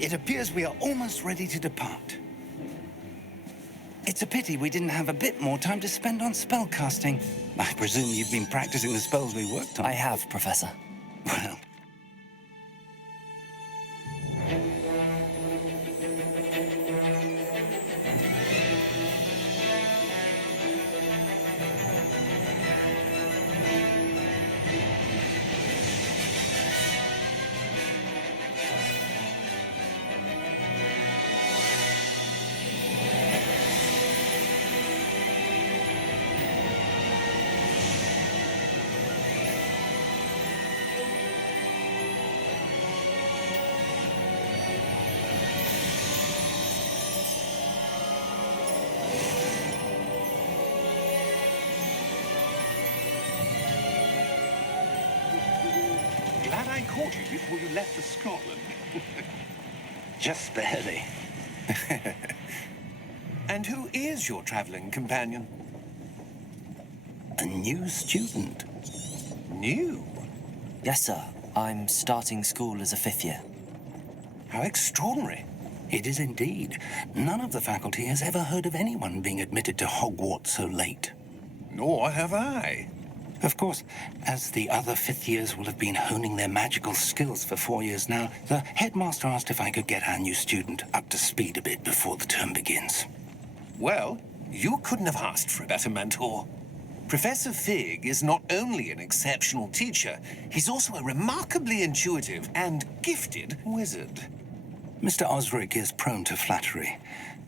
It appears we are almost ready to depart. It's a pity we didn't have a bit more time to spend on spellcasting. I presume you've been practicing the spells we worked on. I have, Professor. Well... Glad I caught you before you left for Scotland. Just barely. And who is your traveling companion? A new student. New? Yes, sir. I'm starting school as a 5th year. How extraordinary. It is indeed. None of the faculty has ever heard of anyone being admitted to Hogwarts so late. Nor have I. Of course, as the other 5th years will have been honing their magical skills for 4 years now, the headmaster asked if I could get our new student up to speed a bit before the term begins. Well, you couldn't have asked for a better mentor. Professor Fig is not only an exceptional teacher, he's also a remarkably intuitive and gifted wizard. Mr. Osric is prone to flattery.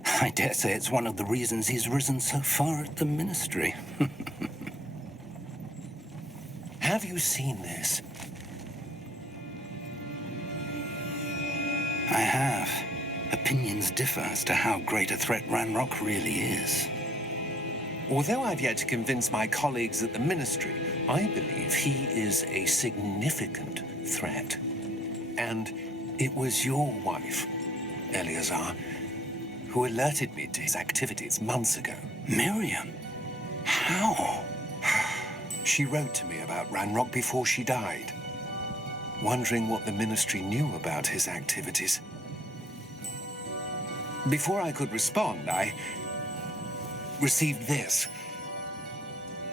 I dare say it's one of the reasons he's risen so far at the ministry. Have you seen this? I have. Opinions differ as to how great a threat Ranrock really is. Although I've yet to convince my colleagues at the ministry, I believe he is a significant threat. And it was your wife, Eleazar, who alerted me to his activities months ago. Miriam? How? She wrote to me about Ranrock before she died, wondering what the ministry knew about his activities. Before I could respond, I received this.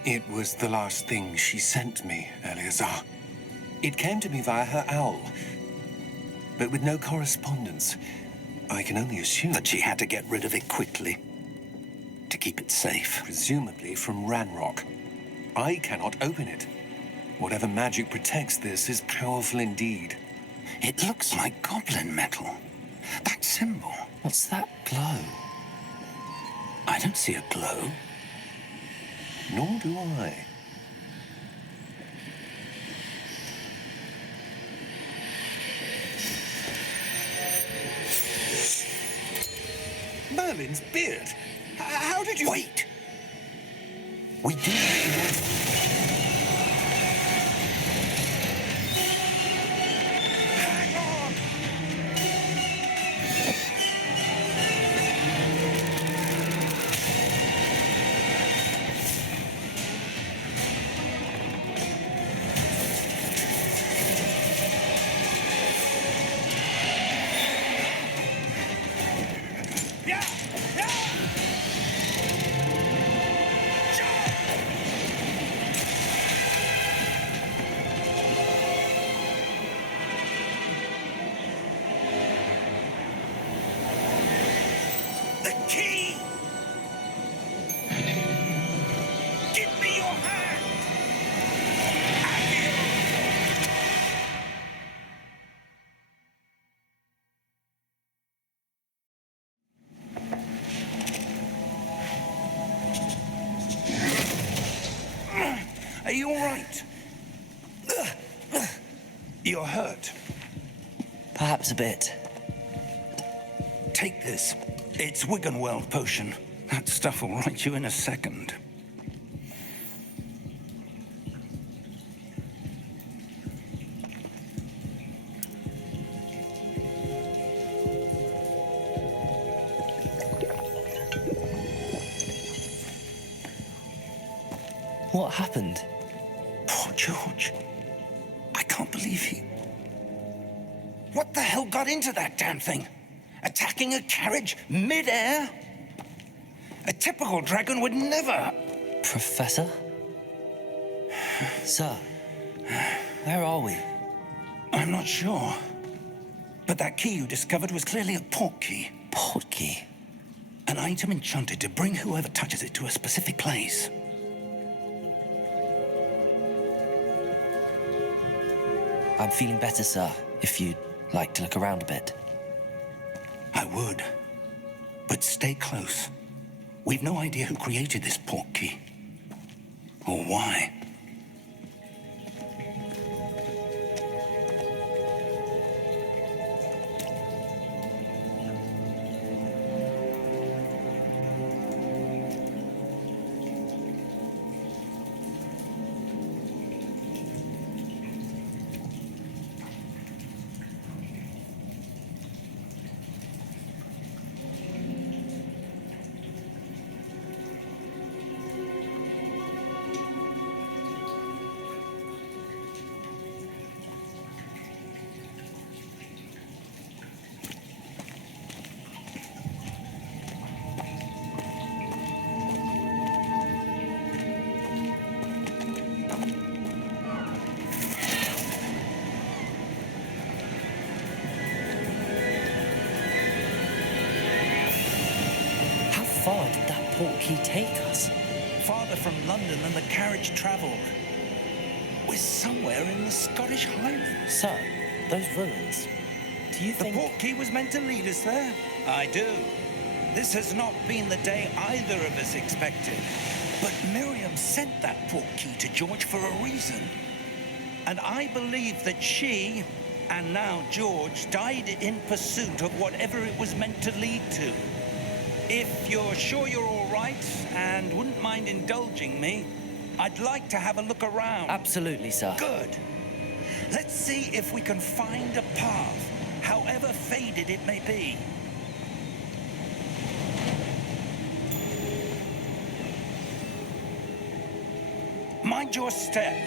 It was the last thing she sent me, Eleazar. It came to me via her owl, but with no correspondence. I can only assume that she had to get rid of it quickly, to keep it safe. Presumably from Ranrock. I cannot open it. Whatever magic protects this is powerful indeed. It looks like goblin metal. That symbol. What's that glow? I don't see a glow. Nor do I. Merlin's beard. How did you... Wait! We do... key! Give me your hand! Are you all right? You're hurt. Perhaps a bit. Take this. It's Wiggenweld potion. That stuff will right you in a second. What happened? Poor George. I can't believe he... What the hell got into that damn thing? Attacking a carriage mid-air? A typical dragon would never... Professor? Sir, where are we? I'm not sure. But that key you discovered was clearly a port key. Port key? An item enchanted to bring whoever touches it to a specific place. I'm feeling better, sir, if you'd like to look around a bit. I would. But stay close. We've no idea who created this port key. Or why. How far did that port key take us? Farther from London than the carriage travelled. We're somewhere in the Scottish Highlands. Sir, those ruins. Do you The think... port key was meant to lead us there? I do. This has not been the day either of us expected. But Miriam sent that port key to George for a reason. And I believe that she, and now George, died in pursuit of whatever it was meant to lead to. If you're sure you're all right and wouldn't mind indulging me, I'd like to have a look around. Absolutely, sir. Good. Let's see if we can find a path, however faded it may be. Mind your step.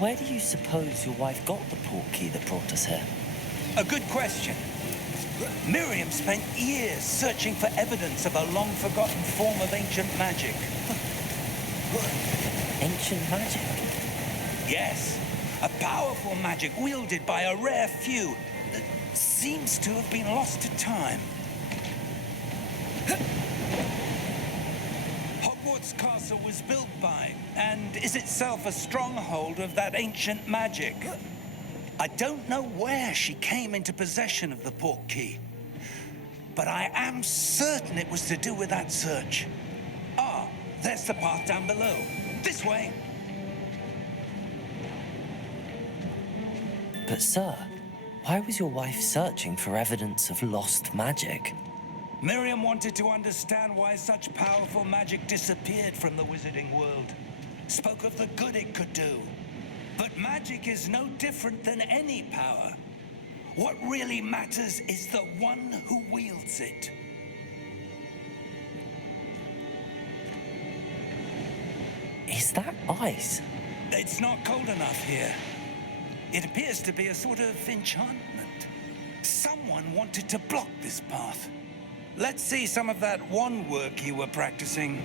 Where do you suppose your wife got the port key that brought us here? A good question. Miriam spent years searching for evidence of a long-forgotten form of ancient magic. Ancient magic? Yes, a powerful magic wielded by a rare few that seems to have been lost to time. Hogwarts Castle castle was built by, and is itself a stronghold of that ancient magic. I don't know where she came into possession of the portkey, but I am certain it was to do with that search. Ah, there's the path down below. This way. But sir, why was your wife searching for evidence of lost magic? Miriam wanted to understand why such powerful magic disappeared from the wizarding world. Spoke of the good it could do. But magic is no different than any power. What really matters is the one who wields it. Is that ice? It's not cold enough here. It appears to be a sort of enchantment. Someone wanted to block this path. Let's see some of that wand work you were practicing.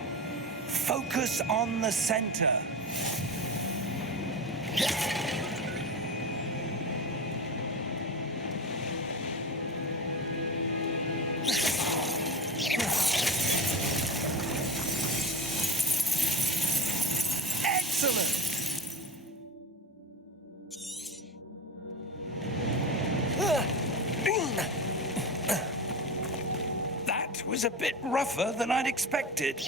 Focus on the center. Excellent! That was a bit rougher than I'd expected.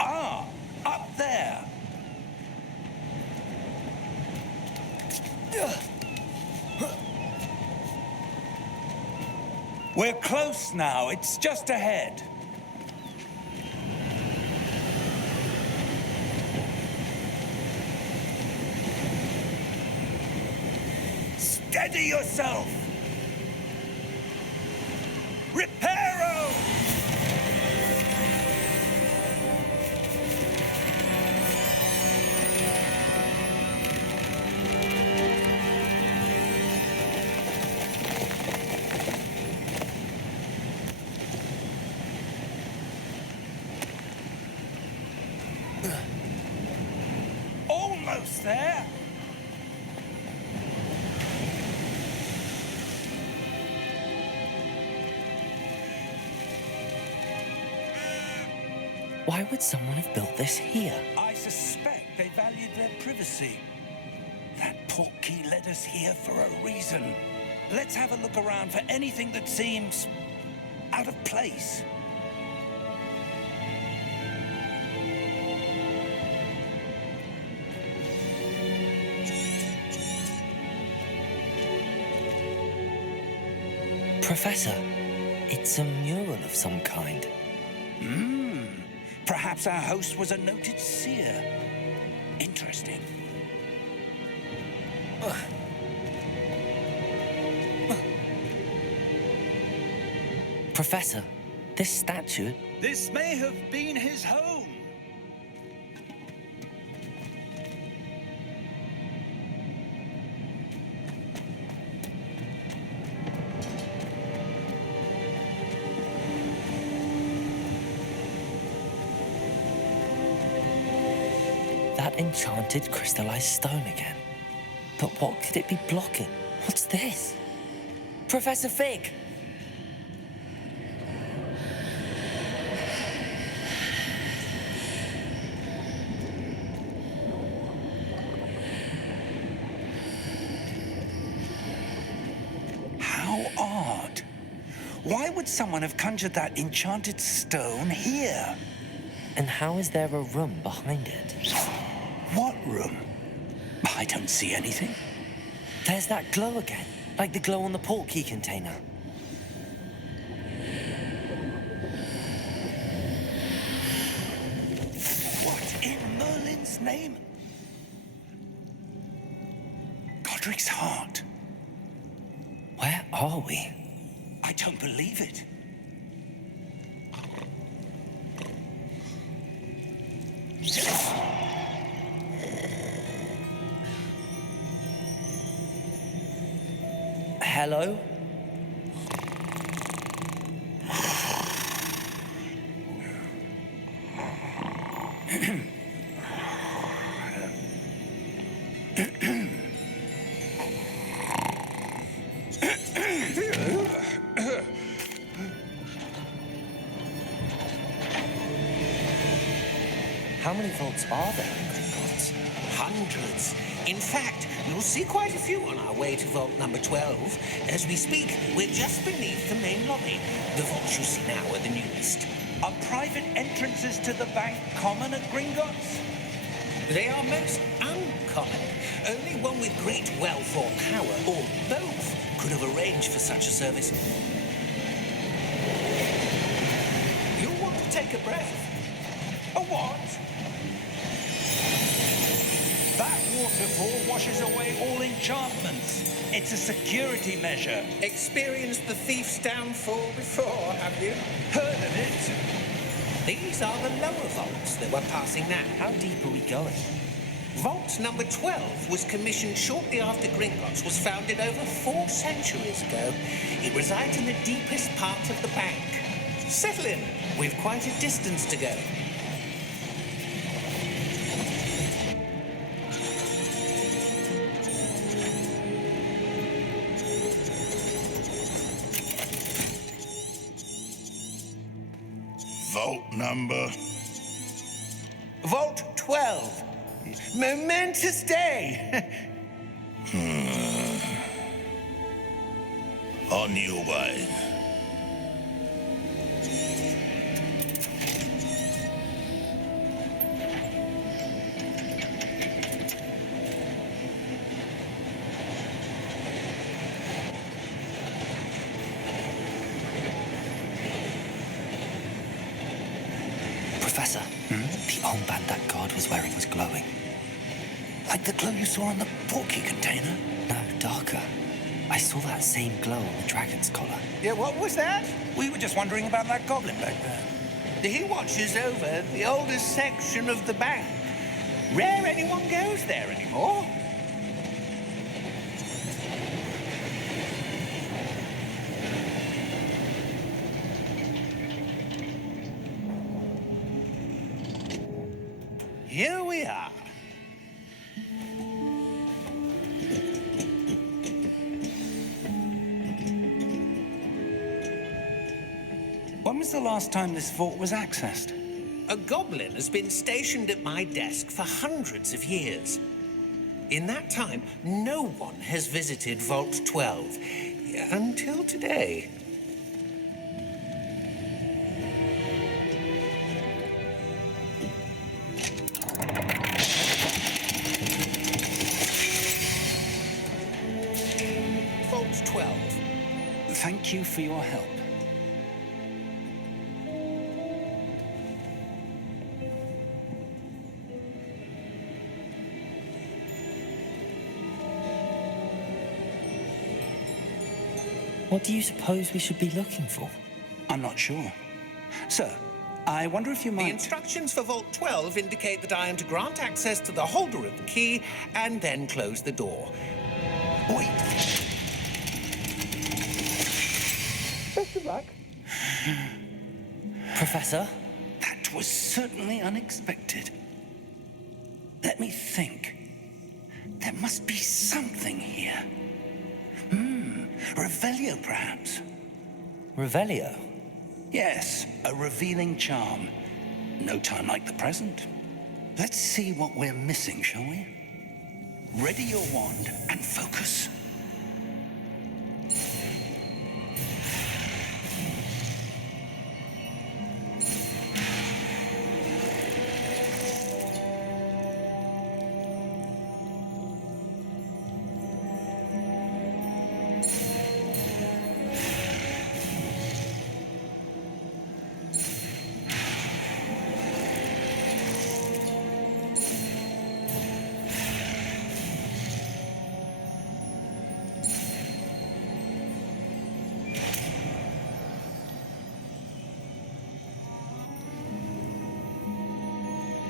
Ah, up there. We're close now. It's just ahead. Steady yourself! Reparo! Almost there. Why would someone have built this here? I suspect they valued their privacy. That portkey led us here for a reason. Let's have a look around for anything that seems out of place. Professor, it's a mural of some kind. Perhaps our host was a noted seer. Interesting. Professor, this statue... This may have been his home. That enchanted crystallized stone again. But what could it be blocking? What's this? Professor Fig! How odd. Why would someone have conjured that enchanted stone here? And how is there a room behind it? What room? I don't see anything. There's that glow again, like the glow on the portkey container. What in Merlin's name? Godric's heart. Where are we? I don't believe it. Hello? How many vaults are there in Gringotts? Hundreds. In fact, you'll see quite a few on our way to vault number 12. As we speak, we're just beneath the main lobby. The vaults you see now are the newest. Are private entrances to the bank common at Gringotts? They are most uncommon. Only one with great wealth or power, or both, could have arranged for such a service. You'll want to take a breath. A what? That waterfall washes away all enchantments. It's a security measure. Experienced the thief's downfall before, have you? Heard of it? These are the lower vaults that we're passing now. How deep are we going? Vault number 12 was commissioned shortly after Gringotts was founded over 4 centuries ago. It resides in the deepest part of the bank. Settle in. We've quite a distance to go. Vault number. Vault 12. Momentous day. On your way. Professor, the armband that guard was wearing was glowing. Like the glow you saw on the portkey container? No, darker. I saw that same glow on the dragon's collar. Yeah, what was that? We were just wondering about that goblin back there. He watches over the oldest section of the bank. Rare anyone goes there anymore. Here we are. When was the last time this vault was accessed? A goblin has been stationed at my desk for hundreds of years. In that time, no one has visited Vault 12 until today. Vault 12. Thank you for your help. What do you suppose we should be looking for? I'm not sure. Sir, I wonder if you The might... instructions for Vault 12 indicate that I am to grant access to the holder of the key and then close the door. Wait. Best of luck. Professor? That was certainly unexpected. Let me think. There must be something here. Revelio, perhaps. Revelio? Yes, a revealing charm. No time like the present. Let's see what we're missing, shall we? Ready your wand and focus.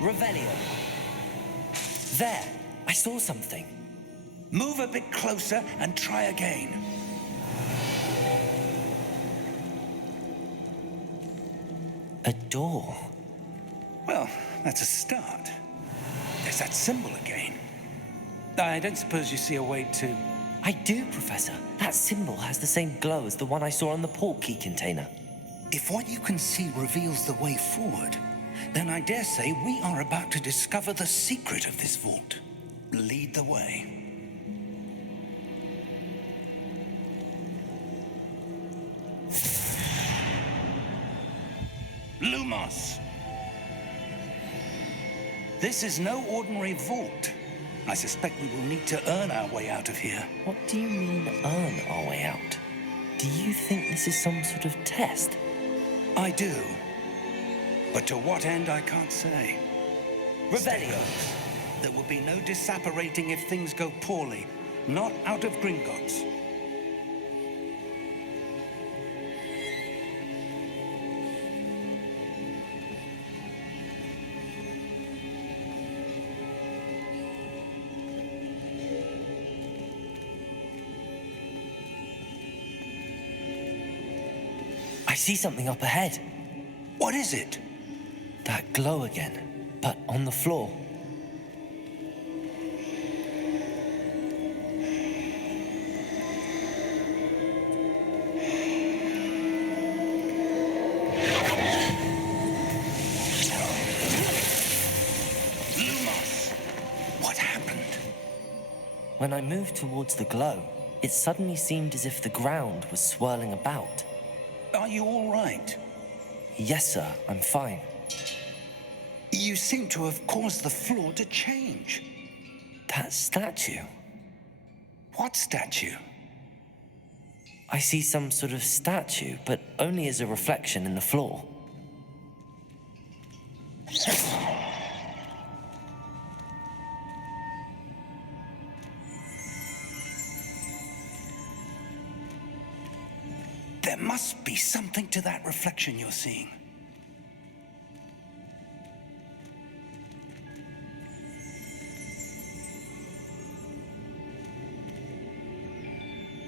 Revelio. There, I saw something. Move a bit closer and try again. A door. Well, that's a start. There's that symbol again. I don't suppose you see a way to... I do, Professor. That symbol has the same glow as the one I saw on the portkey container. If what you can see reveals the way forward, then I dare say we are about to discover the secret of this vault. Lead the way. Lumos! This is no ordinary vault. I suspect we will need to earn our way out of here. What do you mean, earn our way out? Do you think this is some sort of test? I do. But to what end, I can't say. Rebellion! There will be no disapparating if things go poorly. Not out of Gringotts. I see something up ahead. What is it? That glow again, but on the floor. Lumos! What happened? When I moved towards the glow, it suddenly seemed as if the ground was swirling about. Are you all right? Yes, sir, I'm fine. You seem to have caused the floor to change. That statue. What statue? I see some sort of statue, but only as a reflection in the floor. There must be something to that reflection you're seeing.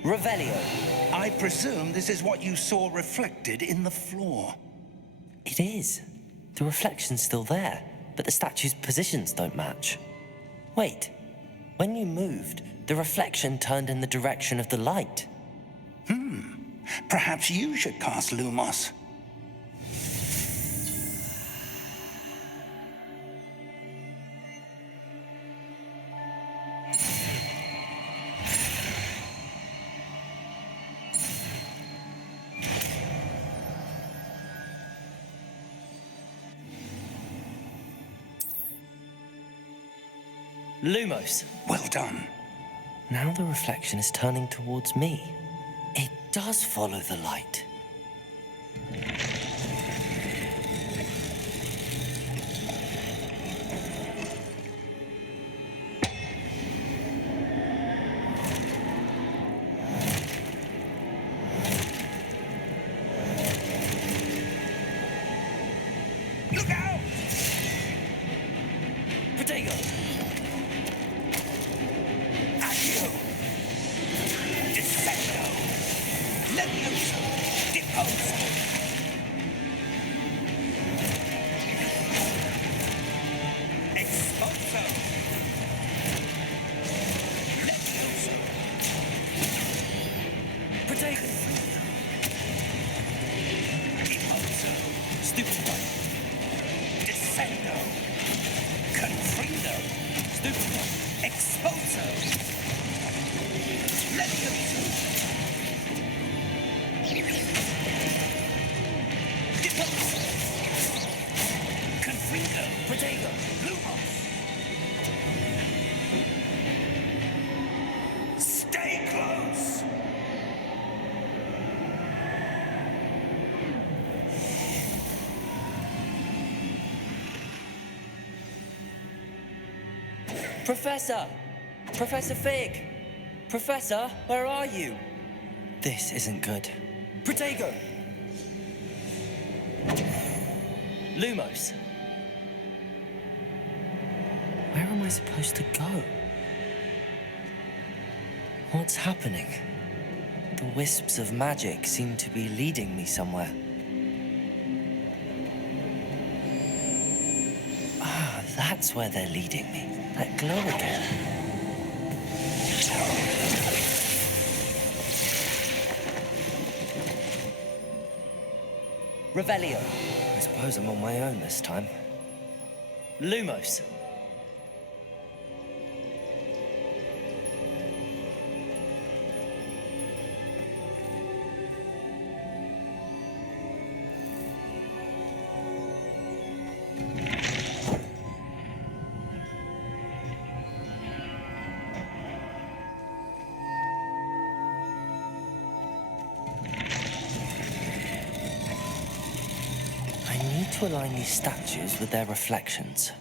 Revelio. I presume this is what you saw reflected in the floor. It is. The reflection's still there, but the statue's positions don't match. Wait. When you moved, the reflection turned in the direction of the light. Perhaps you should cast Lumos. Lumos. Well done. Now the reflection is turning towards me. It does follow the light. Look out! Potato! Accio! Descendo! Levioso! Deposo! Expulso! Levioso! Potato! Deposo! Stupefy! Descendo! Confrido! Stupefy! Expulso! Levioso! Deposo! Confrido! Potato! Lumos! Stay close! Professor! Professor Fig! Professor, where are you? This isn't good. Protego! Lumos! Where am I supposed to go? What's happening? The wisps of magic seem to be leading me somewhere. Ah, that's where they're leading me. That glow again. Revelio. I suppose I'm on my own this time. Lumos. I need to align these statues with their reflections.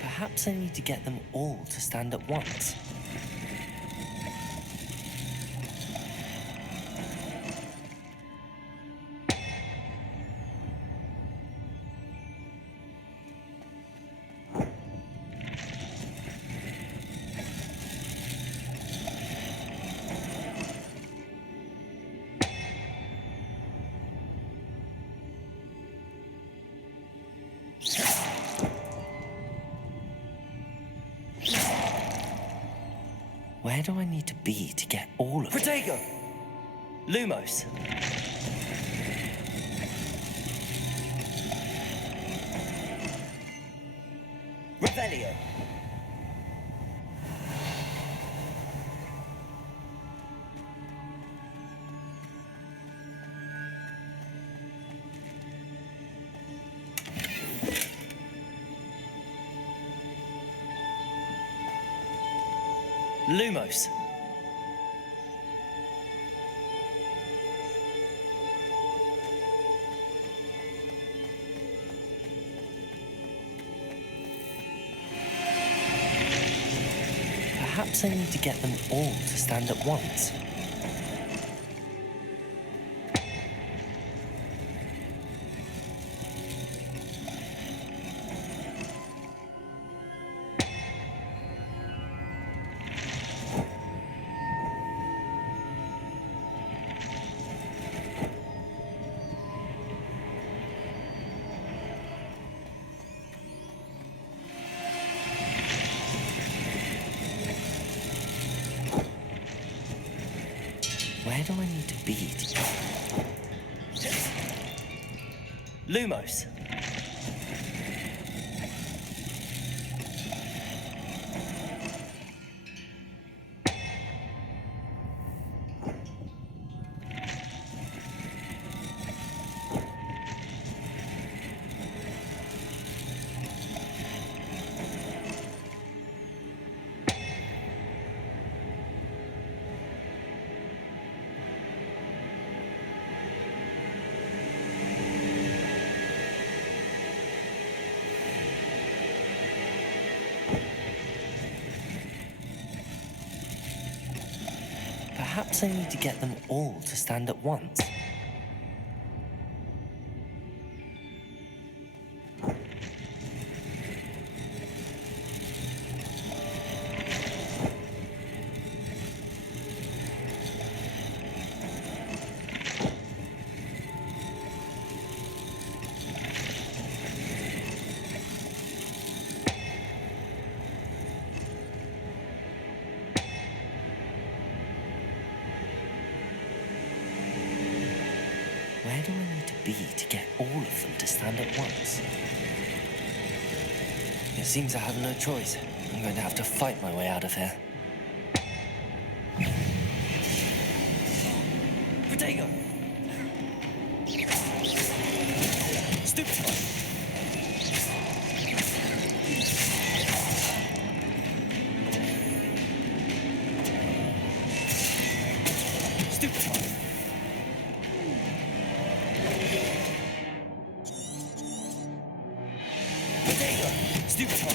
Perhaps I need to get them all to stand at once. Where do I need to be to get all of it? Protego! Lumos. Revelio. Lumos. Perhaps I need to get them all to stand at once. Where do I need to be to... Lumos. Perhaps I need to get them all to stand at once. Where do I need to be to get all of them to stand at once? It seems I have no choice. I'm going to have to fight my way out of here. Protego! Stupefy! Stupefy! Stupefy!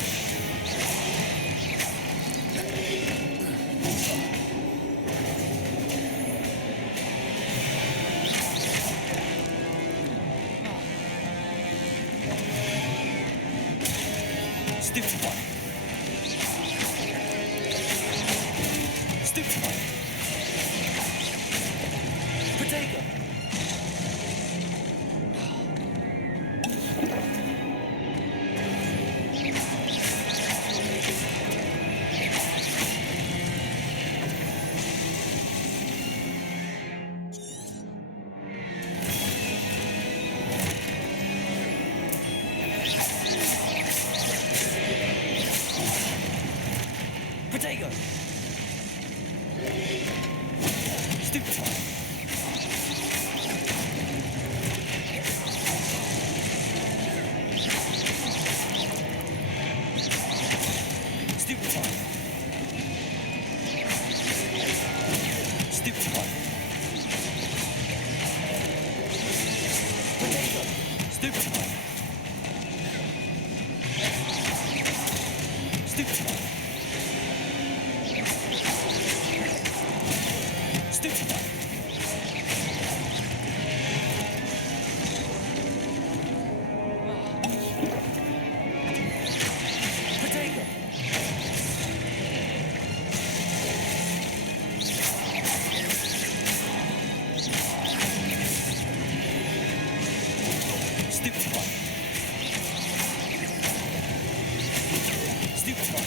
Stupefy. Potato. Potato. Stupefy. Stupefy. Stupefy. Potato. Stupefy. Stupefy. Stupefy. Potato. Stupefy. Stupefy.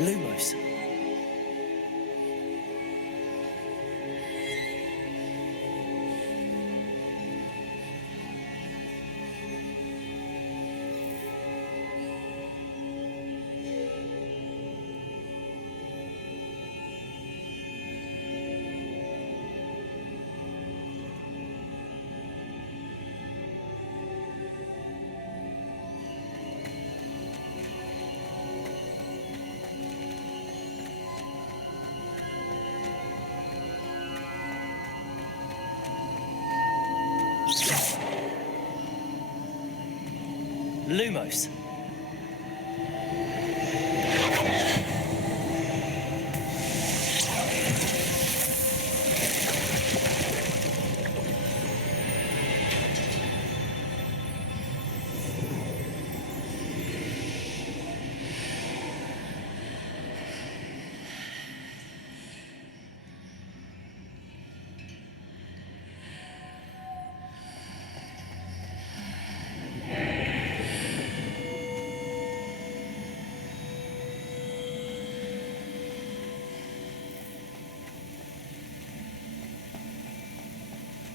Lumos. Lumos.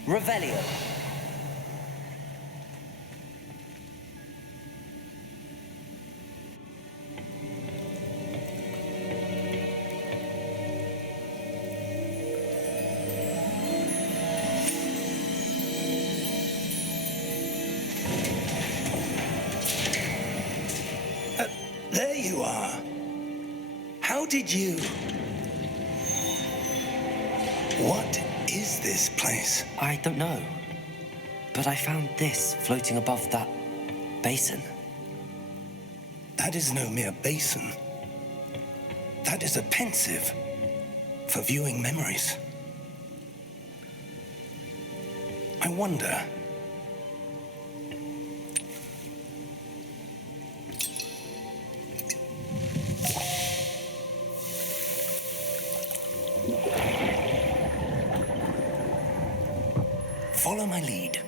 Revelio. There you are. How did you... What is this place? I don't know. But I found this floating above that basin. That is no mere basin. That is a pensive for viewing memories. I wonder... Follow my lead.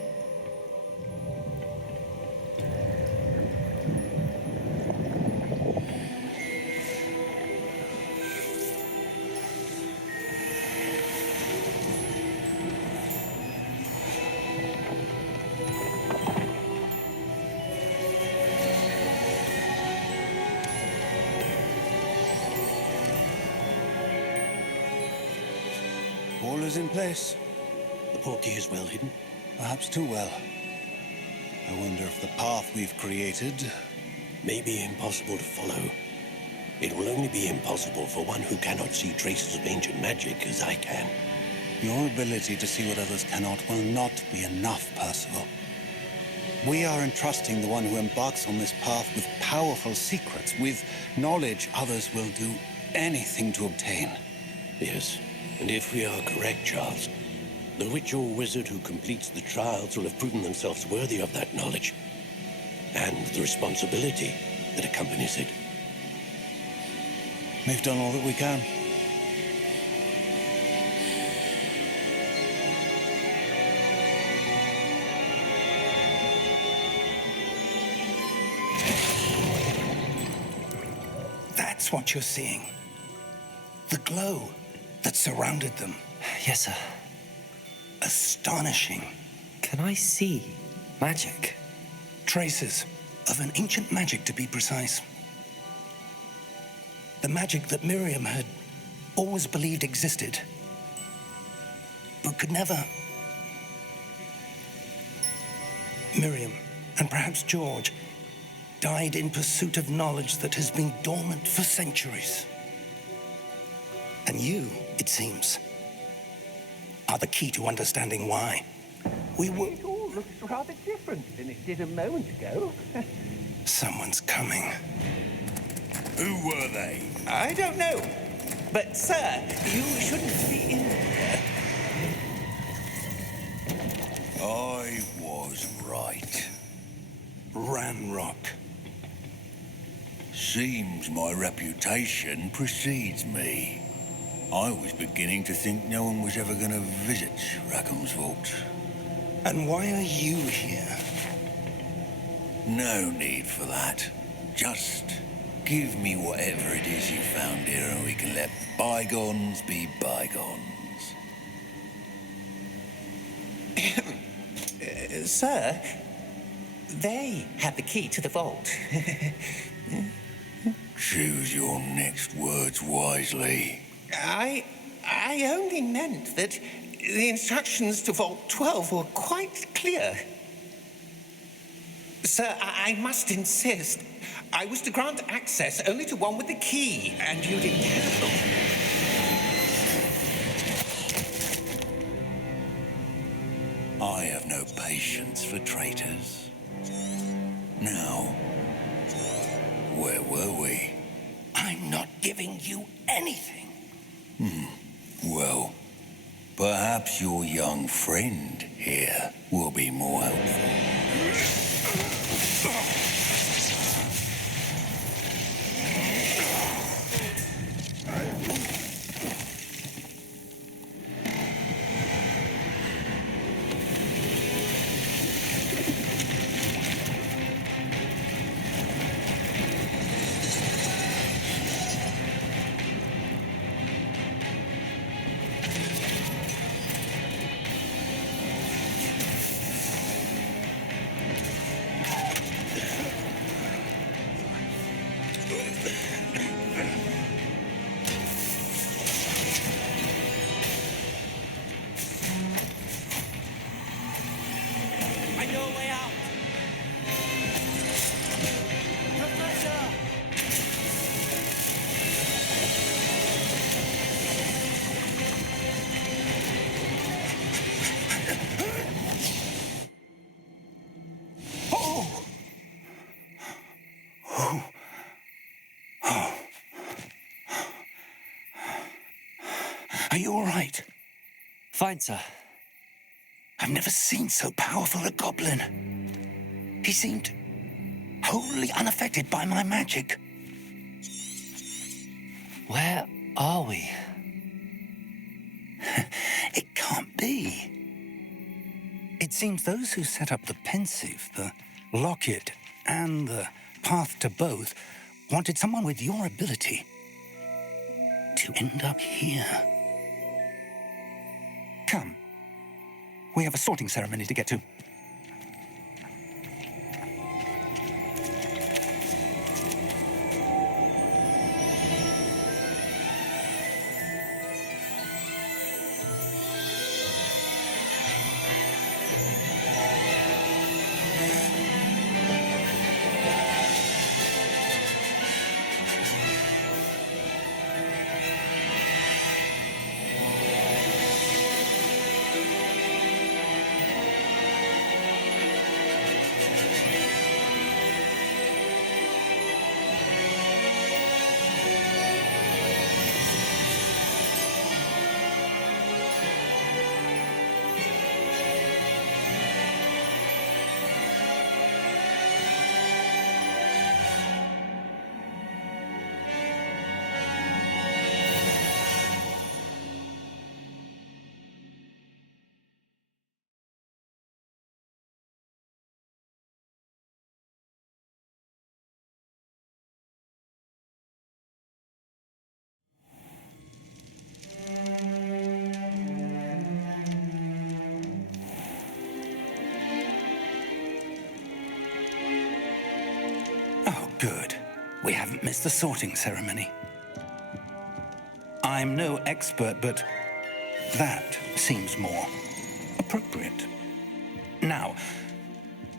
All is in place. The portkey is well hidden. Perhaps too well. I wonder if the path we've created... May be impossible to follow. It will only be impossible for one who cannot see traces of ancient magic as I can. Your ability to see what others cannot will not be enough, Percival. We are entrusting the one who embarks on this path with powerful secrets, with knowledge others will do anything to obtain. Yes, and if we are correct, Charles, the witch or wizard who completes the trials will have proven themselves worthy of that knowledge and the responsibility that accompanies it. We've done all that we can. That's what you're seeing. The glow that surrounded them. Yes, sir. Astonishing. Can I see magic? Traces of an ancient magic, to be precise. The magic that Miriam had always believed existed, but could never. Miriam, and perhaps George, died in pursuit of knowledge that has been dormant for centuries. And you, it seems, are the key to understanding why. It all looks rather different than it did a moment ago. Someone's coming. Who were they? I don't know. But, sir, you shouldn't be in here. I was right. Ranrock. Seems my reputation precedes me. I was beginning to think no one was ever going to visit Rackham's vault. And why are you here? No need for that. Just give me whatever it is you found here and we can let bygones be bygones. Sir, they have the key to the vault. Choose your next words wisely. I only meant that the instructions to Vault 12 were quite clear. Sir, I must insist. I was to grant access only to one with the key, and you didn't have them. I have no patience for traitors. Now, where were we? I'm not giving you anything. Well, perhaps your young friend here will be more helpful. I know a way out. Professor! Are you all right? Fine, sir. I've never seen so powerful a goblin. He seemed wholly unaffected by my magic. Where are we? It can't be. It seems those who set up the pensive, the locket, and the path to both wanted someone with your ability to end up here. Come. We have a sorting ceremony to get to. missed the sorting ceremony. I'm no expert, but that seems more appropriate. Now,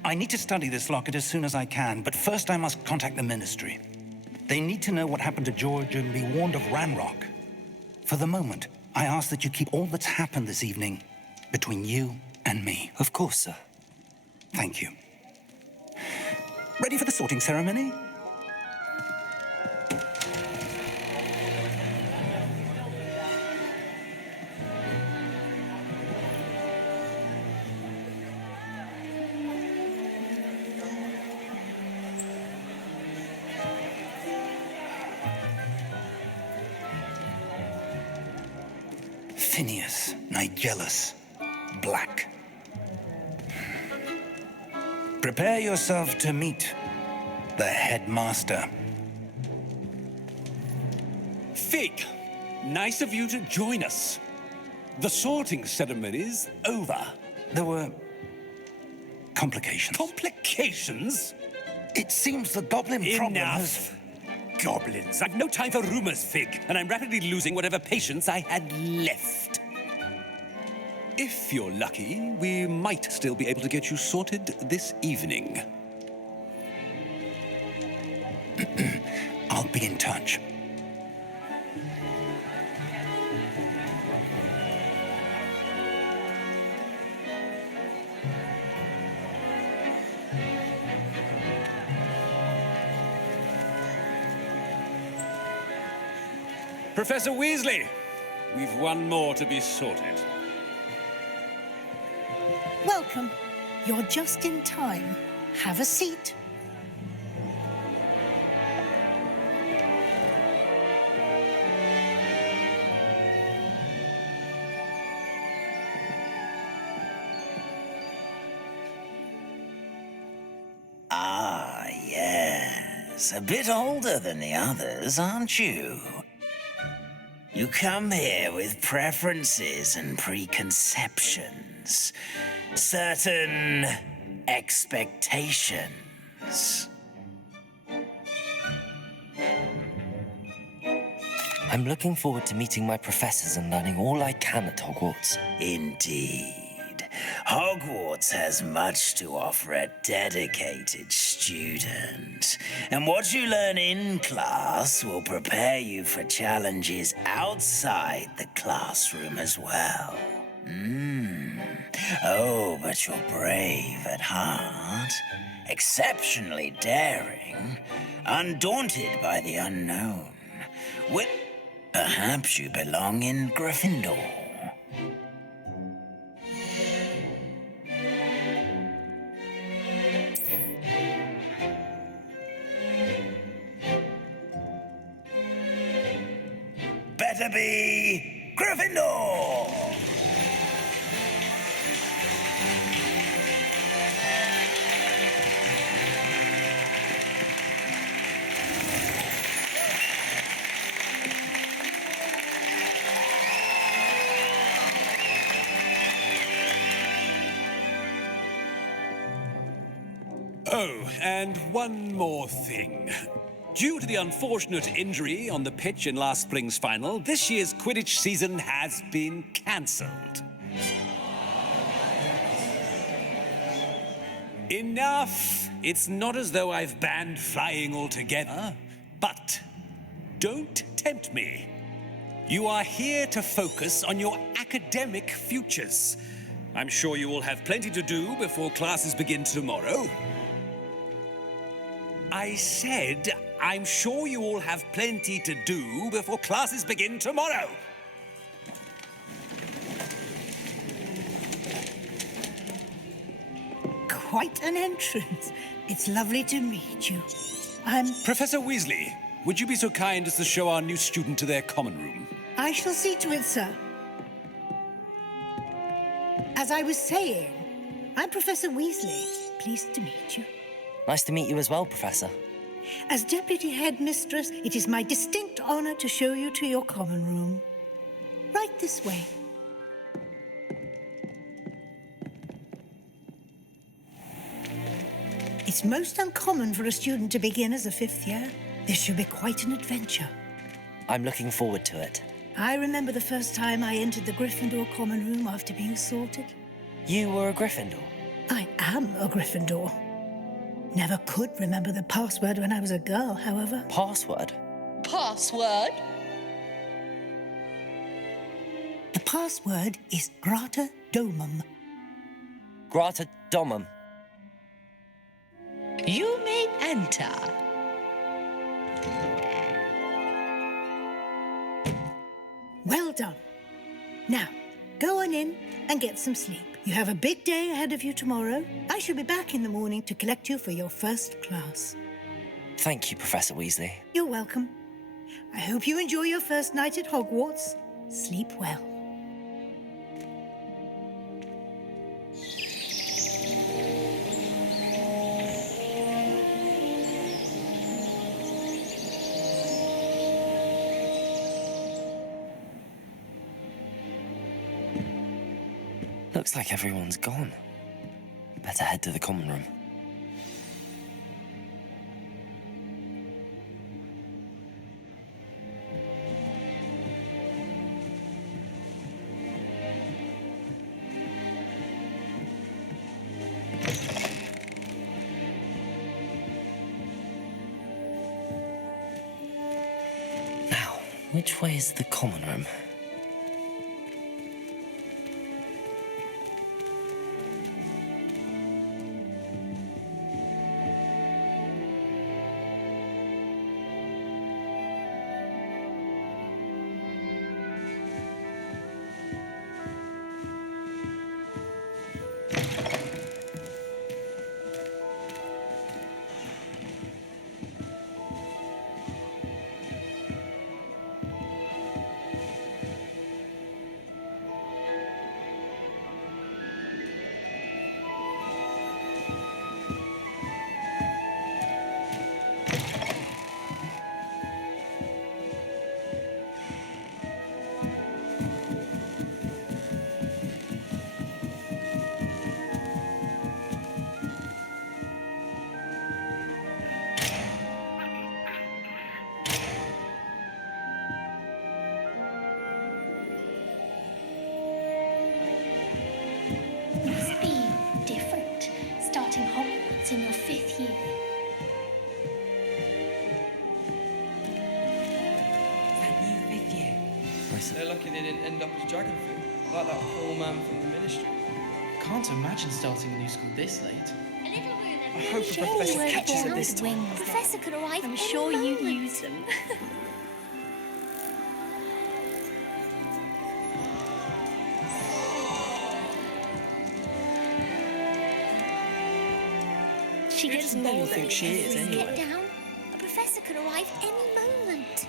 I need to study this locket as soon as I can, but first I must contact the Ministry. They need to know what happened to George and be warned of Ranrock. For the moment, I ask that you keep all that's happened this evening between you and me. Of course, sir. Thank you. Ready for the sorting ceremony? Phineas, Nigellus, Black. Prepare yourself to meet the headmaster. Fig, nice of you to join us. The sorting ceremony's over. There were complications. Complications? It seems the goblin problem has... Enough. Goblins. I've no time for rumors, Fig, and I'm rapidly losing whatever patience I had left. If you're lucky, we might still be able to get you sorted this evening. I'll be in touch. Professor Weasley, we've one more to be sorted. Welcome. You're just in time. Have a seat. Ah, yes. A bit older than the others, aren't you? You come here with preferences and preconceptions. Certain expectations. I'm looking forward to meeting my professors and learning all I can at Hogwarts. Indeed. Hogwarts has much to offer a dedicated student. And what you learn in class will prepare you for challenges outside the classroom as well. Oh, but you're brave at heart, exceptionally daring, undaunted by the unknown. Perhaps you belong in Gryffindor. Better be Gryffindor! Oh, and one more thing. Due to the unfortunate injury on the pitch in last spring's final, this year's Quidditch season has been cancelled. Enough! It's not as though I've banned flying altogether, but don't tempt me. You are here to focus on your academic futures. I'm sure you will have plenty to do before classes begin tomorrow. I said, I'm sure you all have plenty to do before classes begin tomorrow. Quite an entrance. It's lovely to meet you. I'm... Professor Weasley, would you be so kind as to show our new student to their common room? I shall see to it, sir. As I was saying, I'm Professor Weasley. Pleased to meet you. Nice to meet you as well, Professor. As Deputy Headmistress, it is my distinct honor to show you to your common room. Right this way. It's most uncommon for a student to begin as a fifth year. This should be quite an adventure. I'm looking forward to it. I remember the first time I entered the Gryffindor common room after being sorted. You were a Gryffindor? I am a Gryffindor. Never could remember the password when I was a girl, however. Password? Password? The password is Grata Domum. Grata Domum. You may enter. Well done. Now, go on in and get some sleep. You have a big day ahead of you tomorrow. I shall be back in the morning to collect you for your first class. Thank you, Professor Weasley. You're welcome. I hope you enjoy your first night at Hogwarts. Sleep well. Looks like everyone's gone. Better head to the common room. Now, which way is the common room? Must be different, starting Hogwarts in your 5th year. That new 5th year. They're lucky they didn't end up as dragon food, like that poor man from the ministry. Can't imagine starting a new school this late. I hope the professor catches it this time. Professor could arrive. I'm sure you'd use them. She gets doesn't really bored think she is, Get anyway? down. A professor could arrive any moment.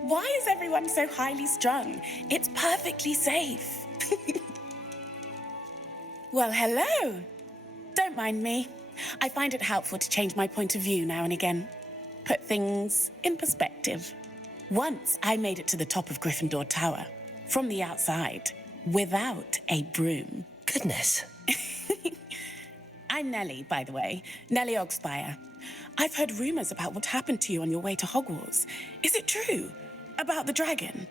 Why is everyone so highly strung? It's perfectly safe. Well, hello. Don't mind me. I find it helpful to change my point of view now and again. Put things in perspective. Once I made it to the top of Gryffindor Tower, from the outside, without a broom. Goodness. I'm Nellie, by the way. Nellie Ogspire. I've heard rumors about what happened to you on your way to Hogwarts. Is it true? About the dragon?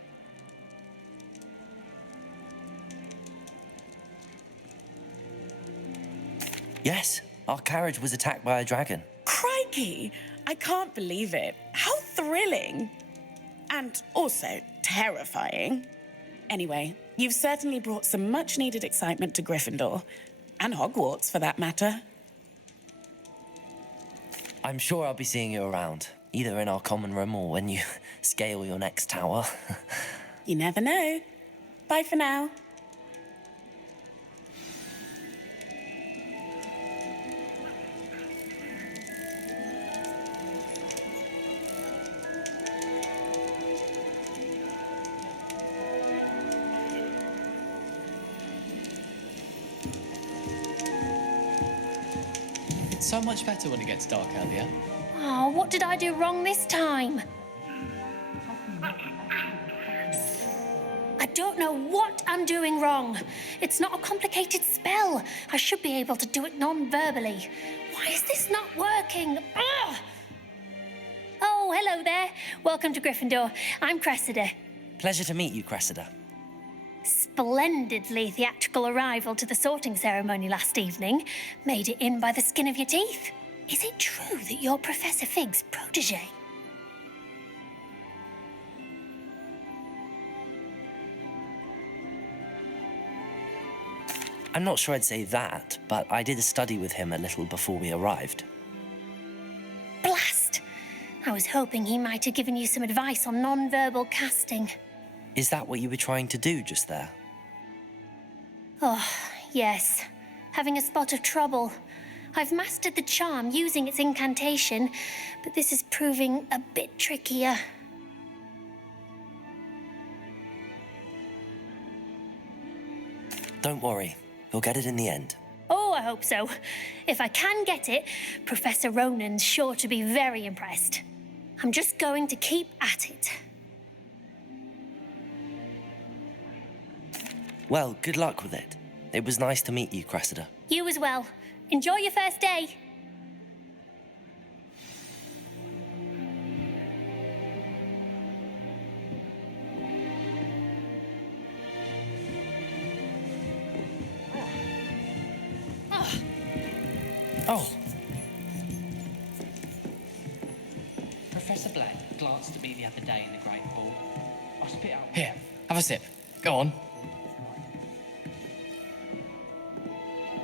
Yes, our carriage was attacked by a dragon. Crikey! I can't believe it. How thrilling! And also terrifying. Anyway, you've certainly brought some much-needed excitement to Gryffindor. And Hogwarts, for that matter. I'm sure I'll be seeing you around, either in our common room or when you scale your next tower. You never know. Bye for now. It's so much better when it gets dark out here. Oh, what did I do wrong this time? I don't know what I'm doing wrong. It's not a complicated spell. I should be able to do it non-verbally. Why is this not working? Ugh! Oh, hello there. Welcome to Gryffindor. I'm Cressida. Pleasure to meet you, Cressida. Splendidly theatrical arrival to the sorting ceremony last evening. Made it in by the skin of your teeth. Is it true that you're Professor Fig's protege? I'm not sure I'd say that, but I did a study with him a little before we arrived. Blast! I was hoping he might have given you some advice on non-verbal casting. Is that what you were trying to do just there? Oh, yes. Having a spot of trouble. I've mastered the charm using its incantation, but this is proving a bit trickier. Don't worry, you'll get it in the end. Oh, I hope so. If I can get it, Professor Ronan's sure to be very impressed. I'm just going to keep at it. Well, good luck with it. It was nice to meet you, Cressida. You as well. Enjoy your first day. Oh! Professor Black glanced at me the other day in the Great Hall. I spit out... Here, have a sip. Go on.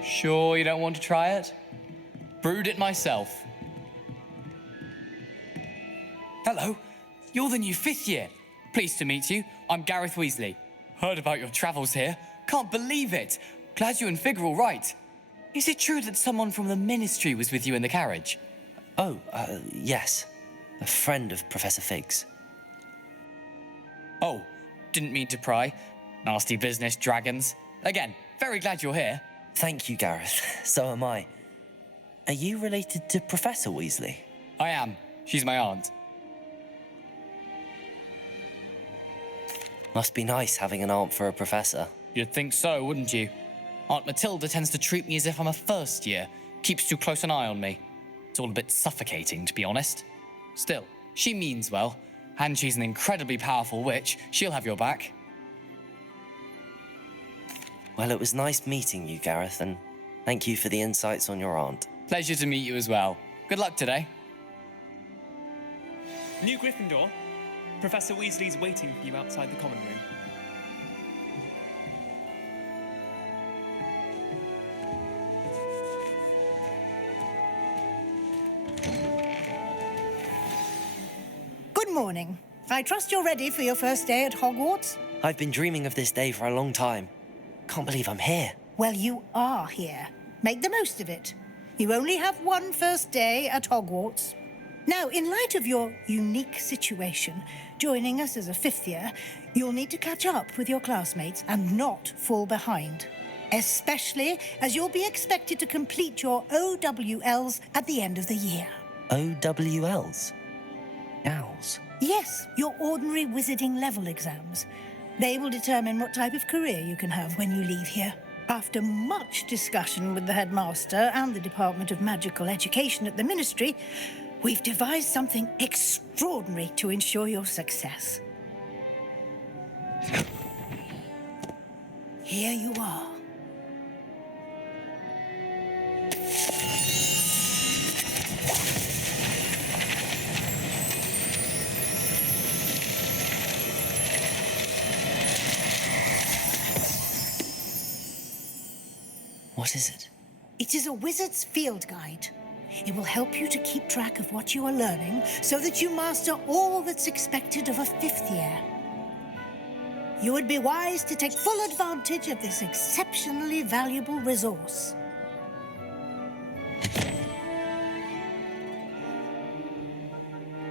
Sure you don't want to try it? Brewed it myself. Hello, you're the new 5th year. Pleased to meet you. I'm Gareth Weasley. Heard about your travels here. Can't believe it. Glad you and Fig are all right. Is it true that someone from the Ministry was with you in the carriage? Oh, yes. A friend of Professor Fig's. Oh, didn't mean to pry. Nasty business, dragons. Again, very glad you're here. Thank you, Gareth. So am I. Are you related to Professor Weasley? I am. She's my aunt. Must be nice having an aunt for a professor. You'd think so, wouldn't you? Aunt Matilda tends to treat me as if I'm a first year. Keeps too close an eye on me. It's all a bit suffocating, to be honest. Still, she means well, and she's an incredibly powerful witch. She'll have your back. Well, it was nice meeting you, Gareth, and thank you for the insights on your aunt. Pleasure to meet you as well. Good luck today. New Gryffindor, Professor Weasley's waiting for you outside the common room. Good morning. I trust you're ready for your first day at Hogwarts? I've been dreaming of this day for a long time. Can't believe I'm here. Well, you are here. Make the most of it. You only have one first day at Hogwarts. Now, in light of your unique situation, joining us as a 5th year, you'll need to catch up with your classmates and not fall behind. Especially as you'll be expected to complete your OWLs at the end of the year. OWLs? Owls? Yes, your ordinary wizarding level exams. They will determine what type of career you can have when you leave here. After much discussion with the headmaster and the Department of Magical Education at the Ministry, we've devised something extraordinary to ensure your success. Here you are. What is it? It is a wizard's field guide. It will help you to keep track of what you are learning so that you master all that's expected of a 5th year. You would be wise to take full advantage of this exceptionally valuable resource.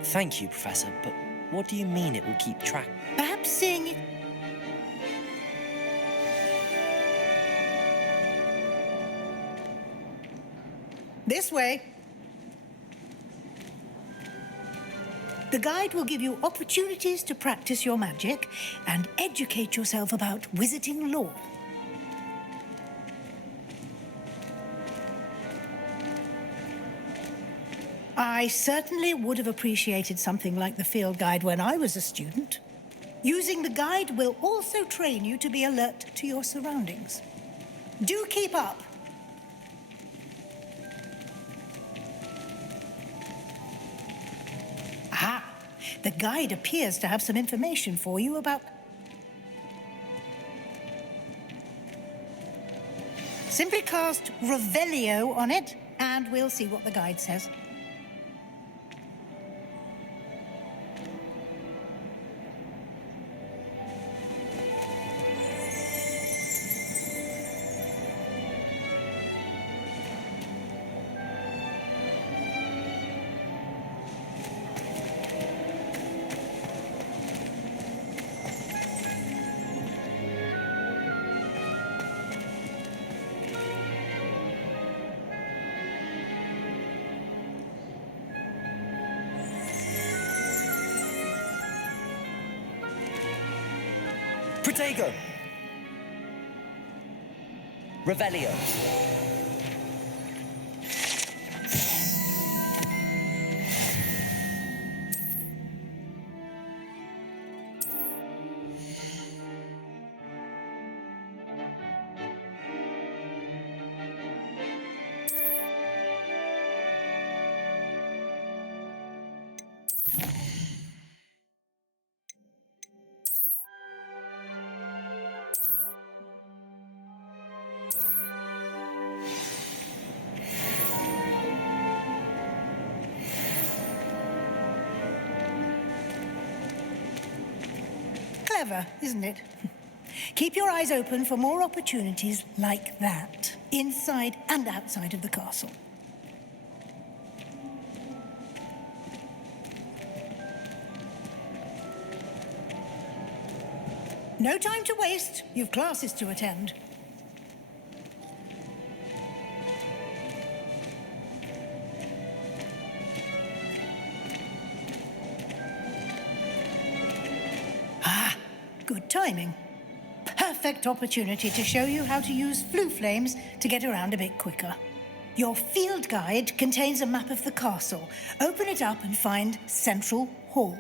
Thank you, Professor, but what do you mean it will keep track? Perhaps seeing it... This way. The guide will give you opportunities to practice your magic and educate yourself about wizarding lore. I certainly would have appreciated something like the field guide when I was a student. Using the guide will also train you to be alert to your surroundings. Do keep up. Ah, the guide appears to have some information for you about... Simply cast Revelio on it, and we'll see what the guide says. Protego! Revelio. Clever, isn't it? Keep your eyes open for more opportunities like that, inside and outside of the castle. No time to waste. You've classes to attend. Ah, good timing. Perfect opportunity to show you how to use flue flames to get around a bit quicker. Your field guide contains a map of the castle. Open it up and find Central Hall.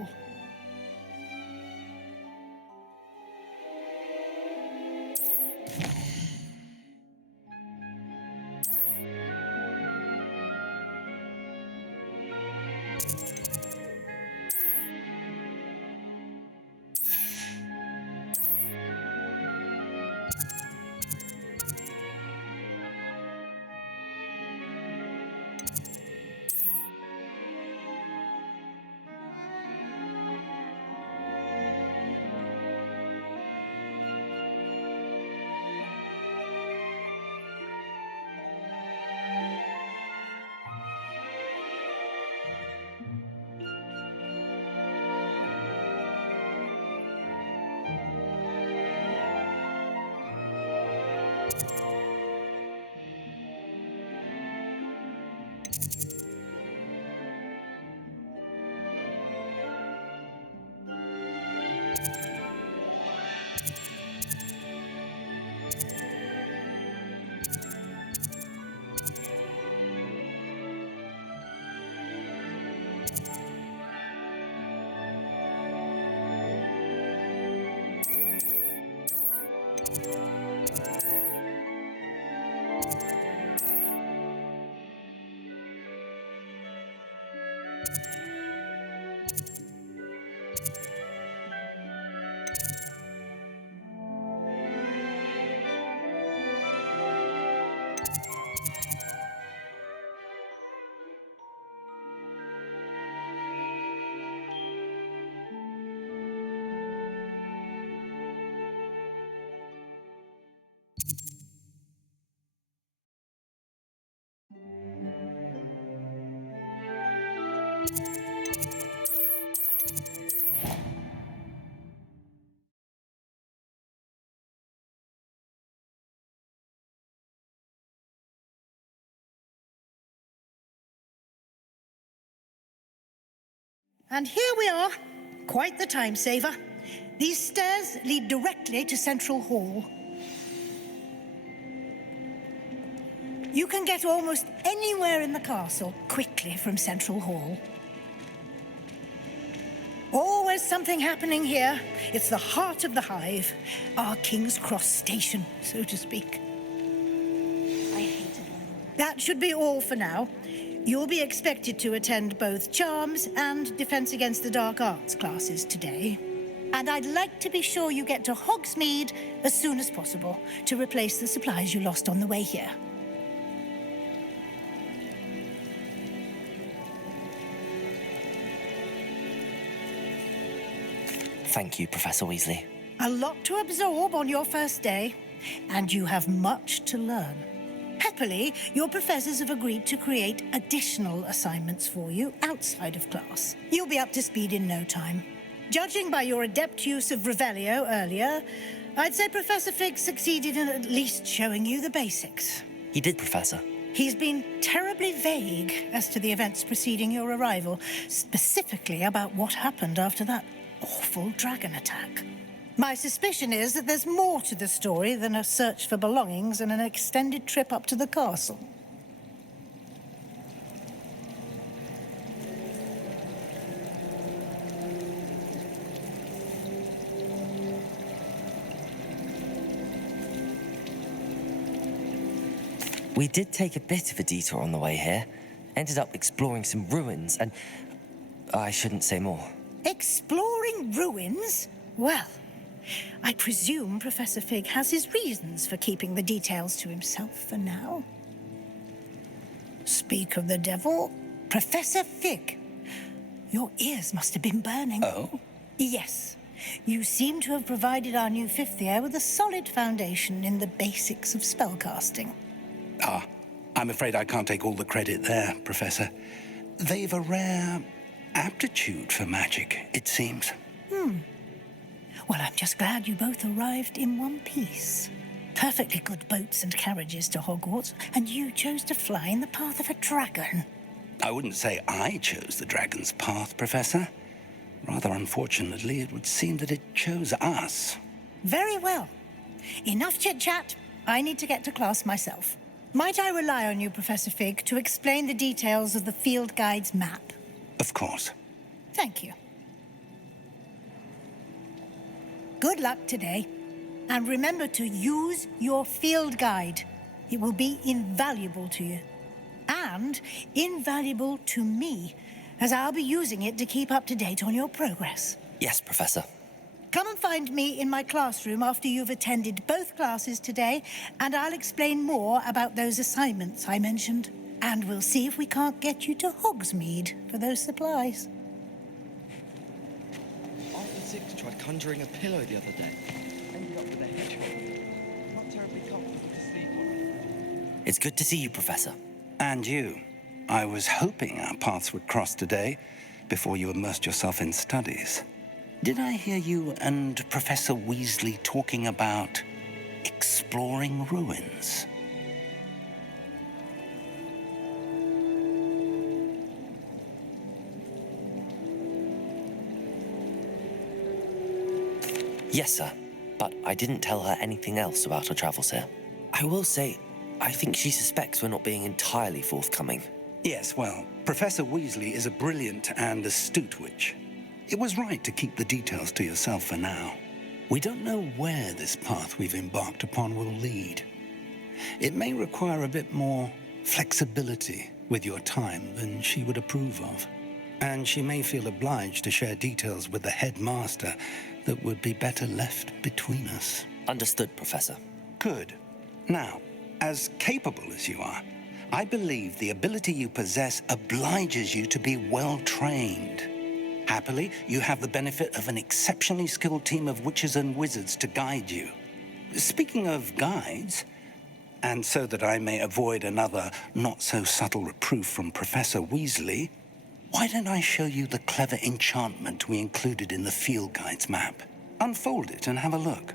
And here we are. Quite the time saver. These stairs lead directly to Central Hall. You can get almost anywhere in the castle quickly from Central Hall. Always something happening here. It's the heart of the hive, our King's Cross station, so to speak. That should be all for now. You'll be expected to attend both Charms and Defense Against the Dark Arts classes today. And I'd like to be sure you get to Hogsmeade as soon as possible to replace the supplies you lost on the way here. Thank you, Professor Weasley. A lot to absorb on your first day, and you have much to learn. Happily, your professors have agreed to create additional assignments for you outside of class. You'll be up to speed in no time. Judging by your adept use of Revelio earlier, I'd say Professor Fig succeeded in at least showing you the basics. He did, Professor. He's been terribly vague as to the events preceding your arrival, specifically about what happened after that awful dragon attack. My suspicion is that there's more to the story than a search for belongings and an extended trip up to the castle. We did take a bit of a detour on the way here. Ended up exploring some ruins and... I shouldn't say more. Exploring ruins? Well, I presume Professor Fig has his reasons for keeping the details to himself for now. Speak of the devil, Professor Fig. Your ears must have been burning. Oh? Yes. You seem to have provided our new fifth year with a solid foundation in the basics of spellcasting. Ah, I'm afraid I can't take all the credit there, Professor. They've a rare aptitude for magic, it seems. Well, I'm just glad you both arrived in one piece. Perfectly good boats and carriages to Hogwarts, and you chose to fly in the path of a dragon. I wouldn't say I chose the dragon's path, Professor. Rather unfortunately, it would seem that it chose us. Very well. Enough chit-chat. I need to get to class myself. Might I rely on you, Professor Fig, to explain the details of the field guide's map? Of course. Thank you. Good luck today. And remember to use your field guide. It will be invaluable to you. And invaluable to me, as I'll be using it to keep up to date on your progress. Yes, Professor. Come and find me in my classroom after you've attended both classes today, and I'll explain more about those assignments I mentioned. And we'll see if we can't get you to Hogsmeade for those supplies. Arthur Six tried conjuring a pillow the other day. Ended up with a hedgehog. Not terribly comfortable to sleep on. It's good to see you, Professor. And you. I was hoping our paths would cross today, before you immersed yourself in studies. Did I hear you and Professor Weasley talking about exploring ruins? Yes, sir. But I didn't tell her anything else about our travels here. I will say, I think she suspects we're not being entirely forthcoming. Yes, well, Professor Weasley is a brilliant and astute witch. It was right to keep the details to yourself for now. We don't know where this path we've embarked upon will lead. It may require a bit more flexibility with your time than she would approve of. And she may feel obliged to share details with the headmaster that would be better left between us. Understood, Professor. Good. Now, as capable as you are, I believe the ability you possess obliges you to be well-trained. Happily, you have the benefit of an exceptionally skilled team of witches and wizards to guide you. Speaking of guides, and so that I may avoid another not-so-subtle reproof from Professor Weasley, why don't I show you the clever enchantment we included in the field guide's map? Unfold it and have a look.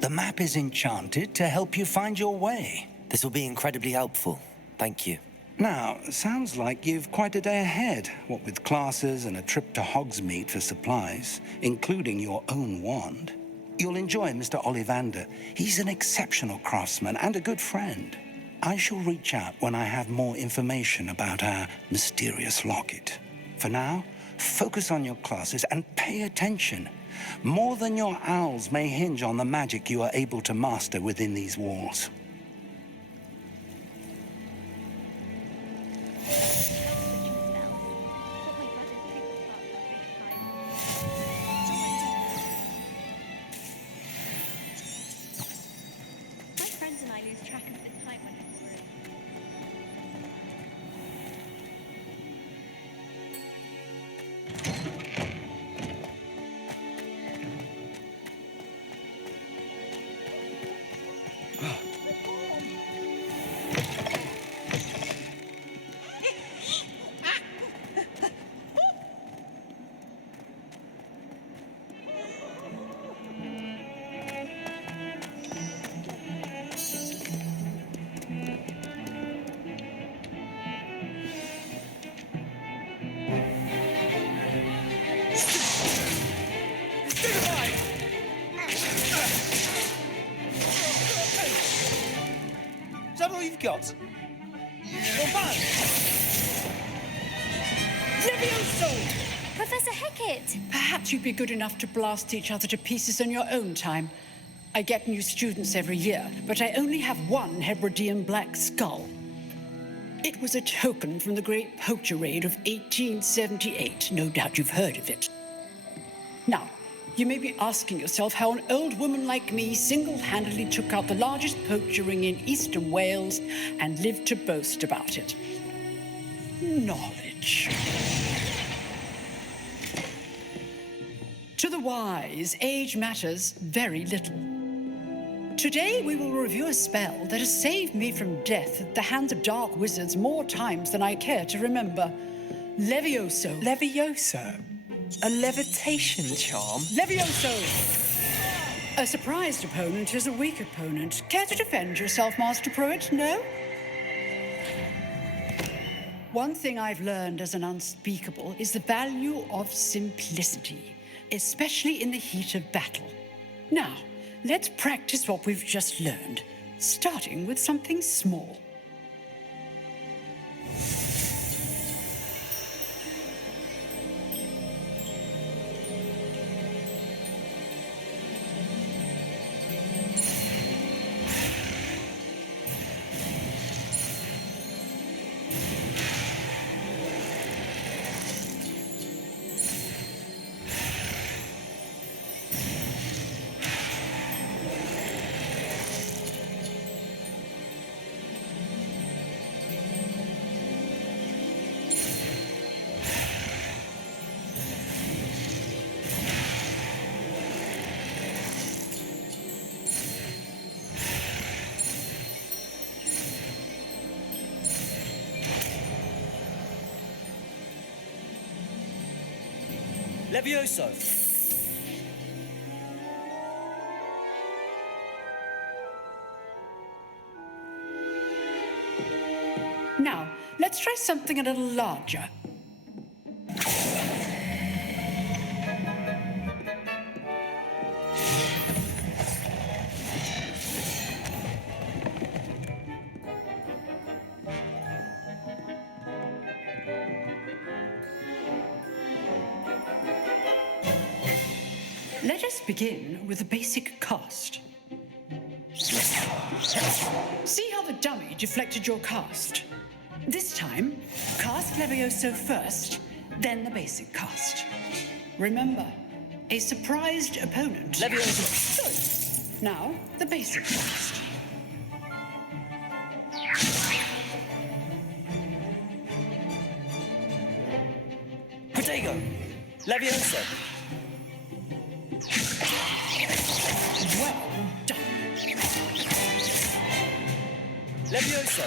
The map is enchanted to help you find your way. This will be incredibly helpful. Thank you. Now, sounds like you've quite a day ahead, what with classes and a trip to Hogsmeade for supplies, including your own wand. You'll enjoy Mr. Ollivander. He's an exceptional craftsman and a good friend. I shall reach out when I have more information about our mysterious locket. For now, focus on your classes and pay attention. More than your owls may hinge on the magic you are able to master within these walls. Is that all you've got? You're bad! Levioso! Professor Hecat! Perhaps you'd be good enough to blast each other to pieces in your own time. I get new students every year, but I only have one Hebridean black skull. It was a token from the Great Poacher Raid of 1878. No doubt you've heard of it. Now, you may be asking yourself how an old woman like me single-handedly took out the largest poacher ring in eastern Wales and lived to boast about it. Knowledge. To the wise, age matters very little. Today, we will review a spell that has saved me from death at the hands of dark wizards more times than I care to remember. Levioso. Levioso? A levitation charm? Levioso! A surprised opponent is a weak opponent. Care to defend yourself, Master Pruitt? No? One thing I've learned as an unspeakable is the value of simplicity, especially in the heat of battle. Now, let's practice what we've just learned, starting with something small. Levioso! Now, let's try something a little larger. Let us begin with a basic cast. See how the dummy deflected your cast? This time, cast Levioso first, then the basic cast. Remember, a surprised opponent. Levioso! Good. Now, the basic cast. Protego! Levioso! Well done. Levioso!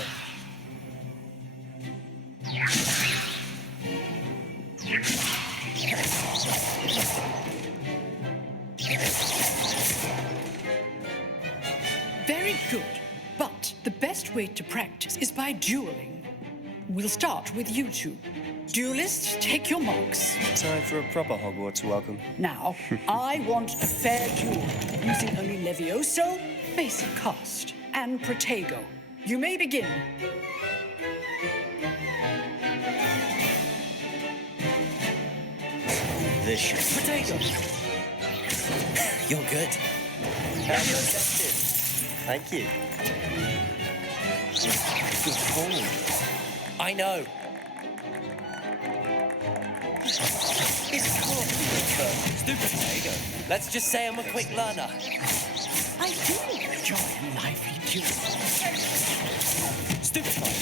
Very good. But the best way to practice is by dueling. We'll start with you two. Duelists, take your marks. Time for a proper Hogwarts welcome. Now, I want a fair duel, using only Levioso, basic cast, and Protego. You may begin. Vicious. Potato! You're good. How effective. Thank you. Good form. I know. Stupid potato. Let's just say I'm a quick learner. I do enjoy lively duels. Stupid one.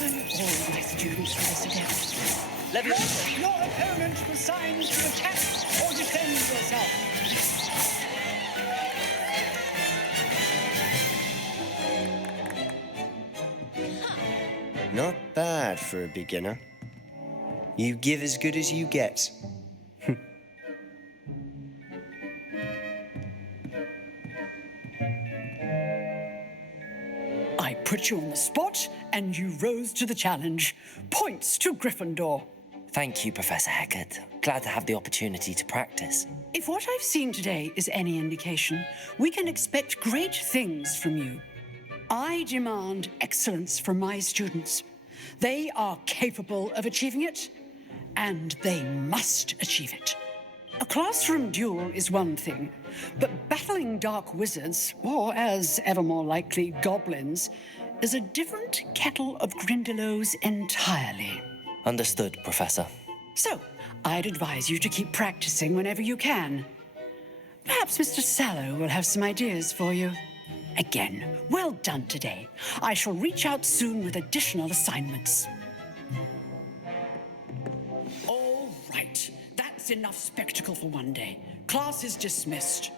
And all my students resident. Levioso. Your opponent was signed to attack or defend yourself. Not bad for a beginner. You give as good as you get. I put you on the spot, and you rose to the challenge. Points to Gryffindor. Thank you, Professor Hecat. Glad to have the opportunity to practice. If what I've seen today is any indication, we can expect great things from you. I demand excellence from my students. They are capable of achieving it, and they must achieve it. A classroom duel is one thing, but battling dark wizards, or as ever more likely, goblins, is a different kettle of Grindylows entirely. Understood, Professor. So, I'd advise you to keep practicing whenever you can. Perhaps Mr. Sallow will have some ideas for you. Again, well done today. I shall reach out soon with additional assignments. All right, that's enough spectacle for one day. Class is dismissed.